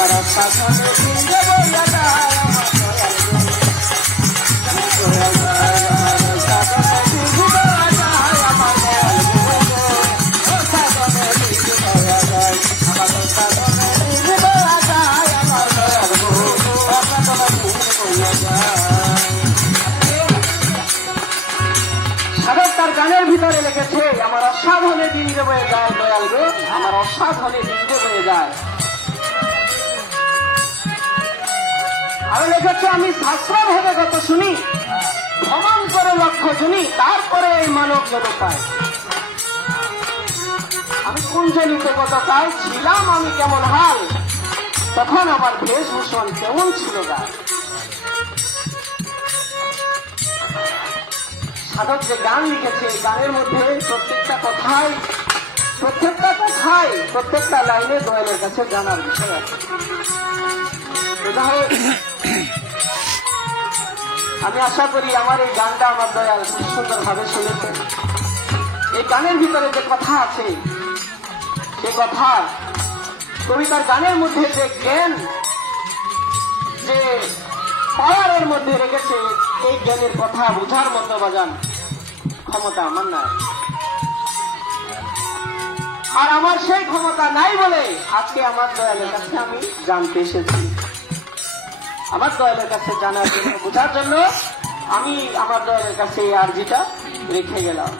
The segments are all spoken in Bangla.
আমার সাধনে দিন বইয়া যায় আমার দয়াল গো আমার সাধনে দিন বইয়া যায় আমার দয়াল গো সাধনে দিন বইয়া যায় আমার সাধনে দিন বইয়া যায় আমার দয়াল গো সাধনে দিন বইয়া যায়। সাধক তার গানের ভিতরে লিখেছে আমার অসাধনে দিন বয়ে যায় দয়াল গো আমার অসাধনে দিন বয়ে যায়। আরো লিখেছে আমি শাস্ত্র ভেবে কত শুনি ভ্রমণ করে লক্ষ্য শুনি তারপরে এই মানব জগৎ পায়। আমি কুঞ্জলিত কত কাল ছিলাম আমি কেমন হাল তখন আমার বেশভূষণ কেমন ছিল গায়ে। সাধক যে গান লিখেছে গানের মধ্যে প্রত্যেকটা কথাই প্রত্যেকটা লাইনে দয়ালের কাছে জানার বিষয় আছে। আমি আশা করি আমার এই গানটা আমার দয়াল খুব সুন্দর ভাবে শুনেছেন। এই গানের ভিতরে যে কথা আছে সে কথা কবিতার গানের মধ্যে যে জ্ঞান যে পাওয়ারের মধ্যে রেখেছে এই জ্ঞানের কথা বোঝার মতো বাজান ক্ষমতা আমার নাই। আর আমার সেই ক্ষমতা নাই বলে আজকে আমার দয়ালের কাছে আমি জানতে এসেছি। আমার দয়ালের কাছে জানার জন্য বোঝার জন্য আমি আমার দয়ালের কাছে এই আর্জিটা রেখে গেলাম।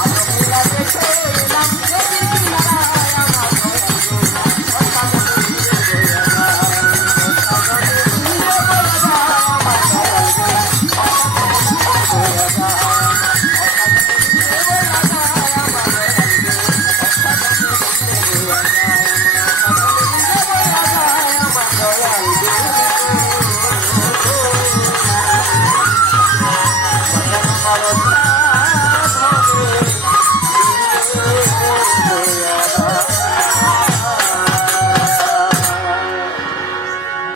I